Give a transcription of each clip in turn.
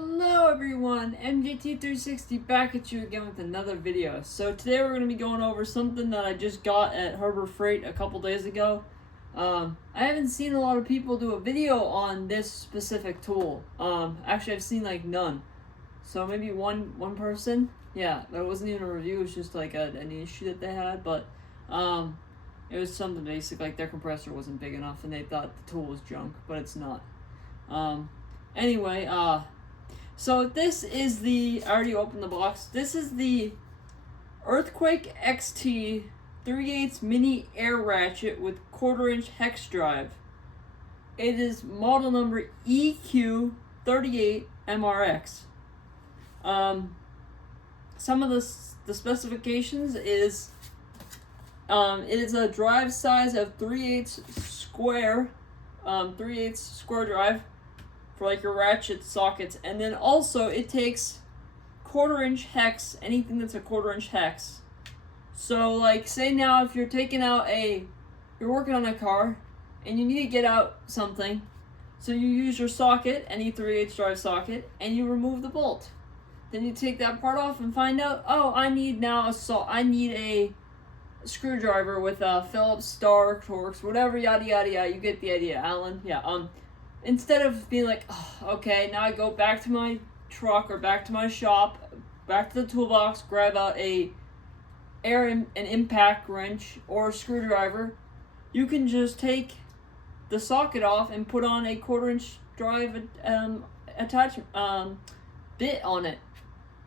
Hello everyone, MJT360 back at you again with another video. So today we're going to be going over something that I just got at Harbor Freight a couple days ago. I haven't seen a lot of people do a video on this specific tool. Actually I've seen like none. So maybe one person. Yeah, that wasn't even a review, it was just like an issue that they had, but it was something basic, like their compressor wasn't big enough and they thought the tool was junk, but it's not. Anyway, so this is I already opened the box. This is the Earthquake XT 3/8 mini air ratchet with 1/4-inch hex drive. It is model number EQ38MRX. Some of the specifications is, it is a drive size of 3/8 square, 3/8 square drive for like your ratchet sockets, and then also it takes 1/4-inch hex, anything that's a 1/4-inch hex. So like say now if you're taking out you're working on a car and you need to get out something, so you use your socket, any 3/8 drive socket, and you remove the bolt. Then you take that part off and find out, oh, I need now I need a screwdriver with a Phillips, Star, Torx, whatever, yada yada yada. You get the idea, Alan. Yeah. Instead of being like, oh, okay, now I go back to my truck or back to my shop, back to the toolbox, grab out an impact wrench or a screwdriver, you can just take the socket off and put on a 1/4-inch drive attachment bit on it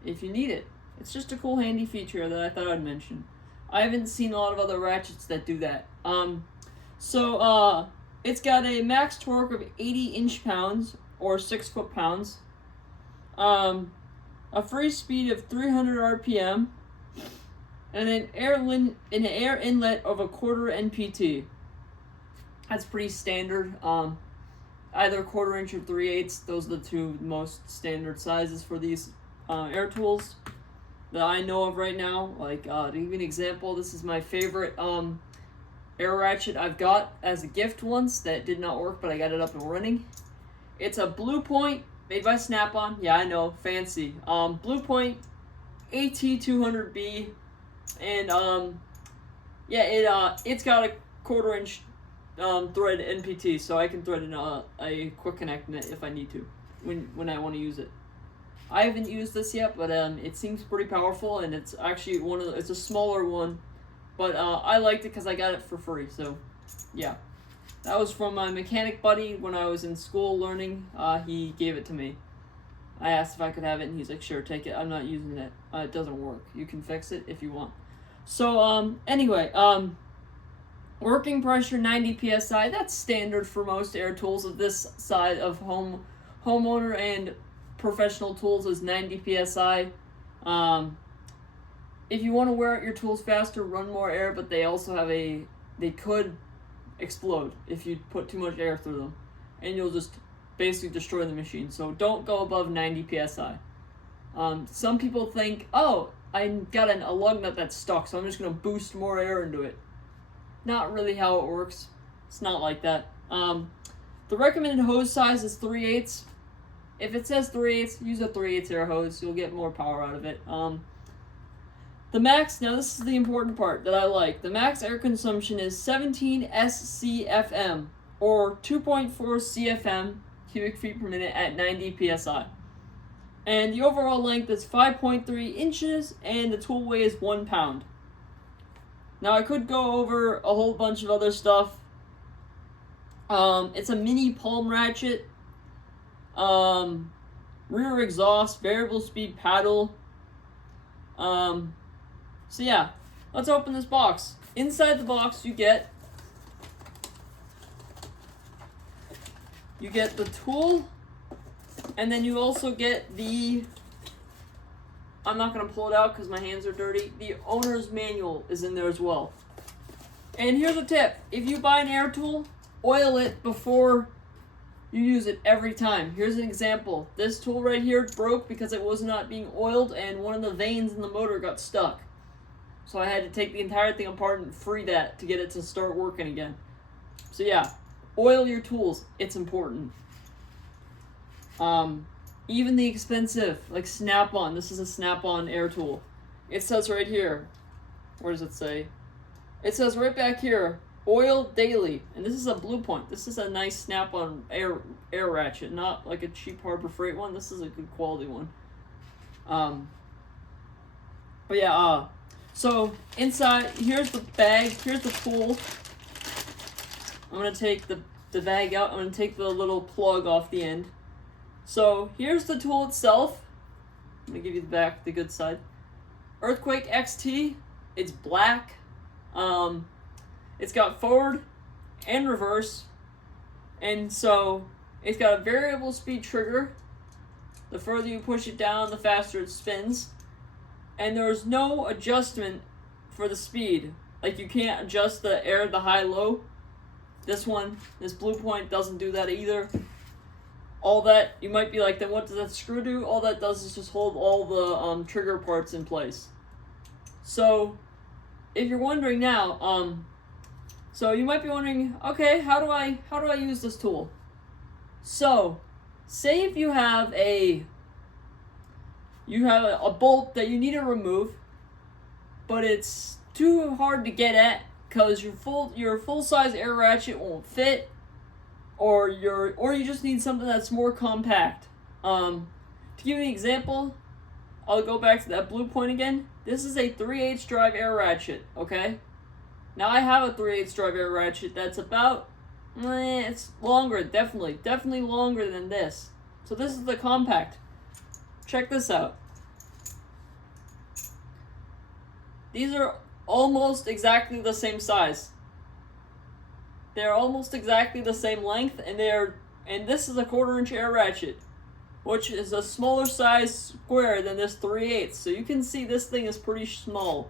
if you need it. It's just a cool handy feature that I thought I'd mention. I haven't seen a lot of other ratchets that do that. It's got a max torque of 80 inch-pounds or 6 foot-pounds. A free speed of 300 RPM, and an air inlet of 1/4 NPT. That's pretty standard. Either 1/4-inch or 3/8. Those are the two most standard sizes for these air tools that I know of right now. Like to give you an example, this is my favorite air ratchet I've got as a gift once that did not work, but I got it up and running. It's a Blue Point made by Snap-on. Yeah, I know, fancy. Blue Point AT200B, and it's got a 1/4-inch thread NPT, so I can thread in a quick connect in it if I need to when I want to use it. I haven't used this yet, but it seems pretty powerful, and it's actually it's a smaller one. But I liked it because I got it for free, so yeah. That was from my mechanic buddy when I was in school learning. He gave it to me. I asked if I could have it, and he's like, sure, take it. I'm not using it. It doesn't work. You can fix it if you want. So, anyway, working pressure 90 PSI. That's standard for most air tools of this side of homeowner and professional tools is 90 PSI. If you want to wear out your tools faster, run more air, but they also have they could explode if you put too much air through them, and you'll just basically destroy the machine. So don't go above 90 PSI. Some people think, oh, I got a lug nut that's stuck, so I'm just going to boost more air into it. Not really how it works. It's not like that. The recommended hose size is 3/8. If it says 3/8, use a 3/8 air hose. You'll get more power out of it. The max, now this is the important part that I like. The max air consumption is 17 SCFM, or 2.4 CFM, cubic feet per minute, at 90 PSI. And the overall length is 5.3 inches, and the tool weight is 1 pound. Now I could go over a whole bunch of other stuff. It's a mini palm ratchet. Rear exhaust, variable speed paddle. So yeah, let's open this box. Inside the box you get the tool, and then you also get I'm not going to pull it out because my hands are dirty, the owner's manual is in there as well. And here's a tip: if you buy an air tool, oil it before you use it every time. Here's an example. This tool right here broke because it was not being oiled, and one of the vanes in the motor got stuck. So I had to take the entire thing apart and free that to get it to start working again. So yeah, oil your tools. It's important. Even the expensive, like Snap-on. This is a Snap-on air tool. It says right here. Where does it say? It says right back here, oil daily. And this is a Blue Point. This is a nice Snap-on air ratchet, not like a cheap Harbor Freight one. This is a good quality one. But yeah, so inside, here's the bag, here's the tool. I'm gonna take the bag out, I'm gonna take the little plug off the end. So here's the tool itself. I'm gonna give you the good side. Earthquake XT, it's black. It's got forward and reverse. And so it's got a variable speed trigger. The further you push it down, the faster it spins. And there's no adjustment for the speed. Like you can't adjust the air, the high-low. This Blue Point doesn't do that either. All that, you might be like, then what does that screw do? All that does is just hold all the trigger parts in place. So, if you're wondering now, so you might be wondering, okay, how do I use this tool? So, say if you have a bolt that you need to remove, but it's too hard to get at because your full size air ratchet won't fit, or you just need something that's more compact. To give you an example, I'll go back to that Blue Point again. This is a 3/8 drive air ratchet, okay? Now I have a 3/8 drive air ratchet that's about, it's longer, definitely longer than this. So this is the compact. Check this out. These are almost exactly the same size. They're almost exactly the same length, and this is a 1/4" air ratchet, which is a smaller size square than this 3/8. So you can see this thing is pretty small.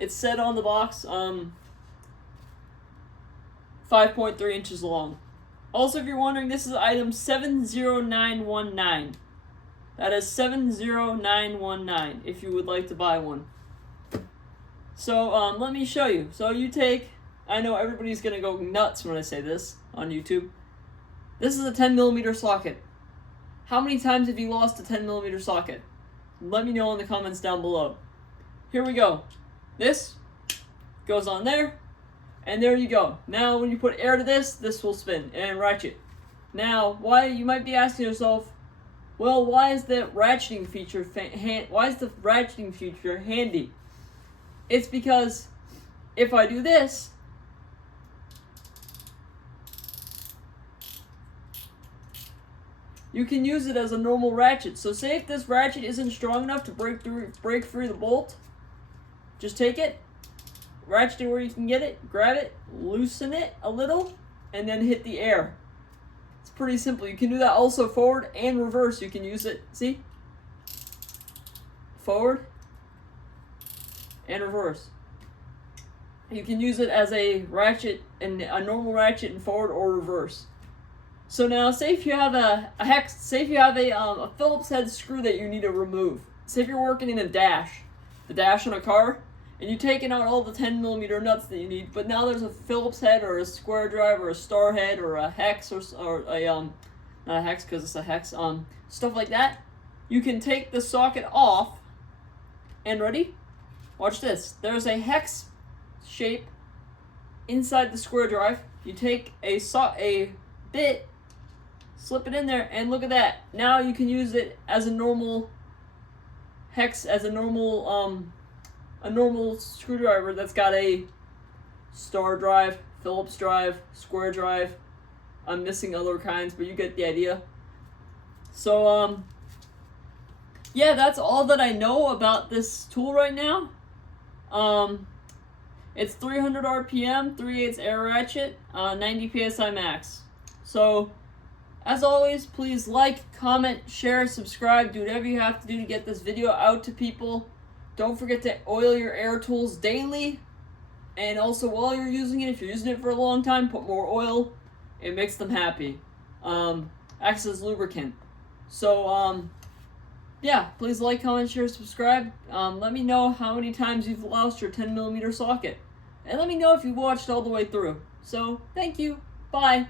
It's said on the box, 5.3 inches long. Also, if you're wondering, this is item 70919. That is 70919 if you would like to buy one. So let me show you. So you take, I know everybody's gonna go nuts when I say this on YouTube. This is a 10mm socket. How many times have you lost a 10mm socket? Let me know in the comments down below. Here we go. This goes on there, and there you go. Now when you put air to this will spin and ratchet. Now, why, you might be asking yourself, well, why is the ratcheting feature handy? It's because if I do this, you can use it as a normal ratchet. So say if this ratchet isn't strong enough to break free the bolt, just take it, ratchet it where you can get it, grab it, loosen it a little, and then hit the air. It's pretty simple. You can do that also forward and reverse. You can use it, see? Forward and reverse. You can use it as a ratchet, and a normal ratchet in forward or reverse. So now, say if you have a Phillips head screw that you need to remove. Say if you're working in the dash on a car, and you're taking out all the 10mm nuts that you need, but now there's a Phillips head or a square drive or a star head or a hex or a not a hex because it's a hex, stuff like that. You can take the socket off, and ready? Watch this. There's a hex shape inside the square drive. You take a bit, slip it in there, and look at that. Now you can use it as a normal hex, as a normal screwdriver that's got a star drive, Phillips drive, square drive. I'm missing other kinds, but you get the idea. So yeah, that's all that I know about this tool right now. It's 300 RPM, 3/8 air ratchet, 90 PSI max. So, as always, please like, comment, share, subscribe, do whatever you have to do to get this video out to people. Don't forget to oil your air tools daily. And also, while you're using it, if you're using it for a long time, put more oil. It makes them happy. Acts as lubricant. So, yeah, please like, comment, share, subscribe. Let me know how many times you've lost your 10mm socket. And let me know if you watched all the way through. So, thank you. Bye.